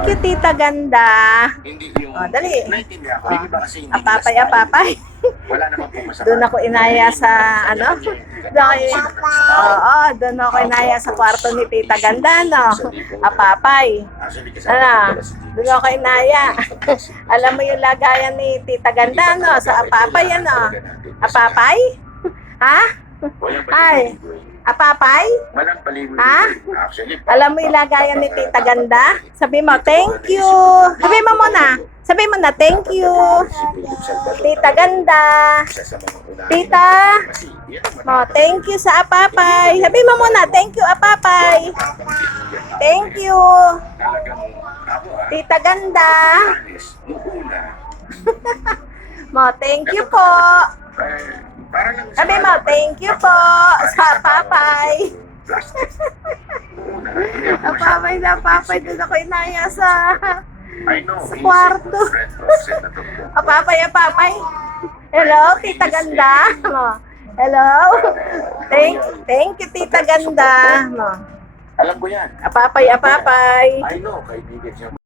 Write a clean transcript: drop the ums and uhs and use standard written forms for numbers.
Thank you, Tita Ganda. Hindi yung Oh, dali. naintindihan ko. Yung iba kasi hindi Apapay, nila apapay. style. Wala naman po masama. Doon ako inaya sa, ano? Doon ako inaya sa kwarto ni Tita Ganda, no? Apapay. Actually, kasi Ano? Doon ako inaya. Alam mo yung lagayan ni Tita Ganda, no? Sa apapay, ano? Apapay? Ha? Ay. Apapay? Walang paligoy. Ha? Actually, Alam mo yung lagayan ni Tita Ganda? Sabi mo, thank you. Sabi mo muna. Sabi mo na, thank you. Tita Ganda. Tita. Oh, thank you sa apapay. Sabi mo muna, thank you, apapay. Thank you. Tita Ganda. Mo, thank you po. Sabi mo, thank you po sa apapay. Apapay na apapay. Doon ako inaya sa kwarto. Apapay, apapay. Hello, Tita Ganda. Mo. Hello. Thank you, Tita Ganda. Mo. Alam ko yan. Apapay, apapay. I know, kaibigan siya.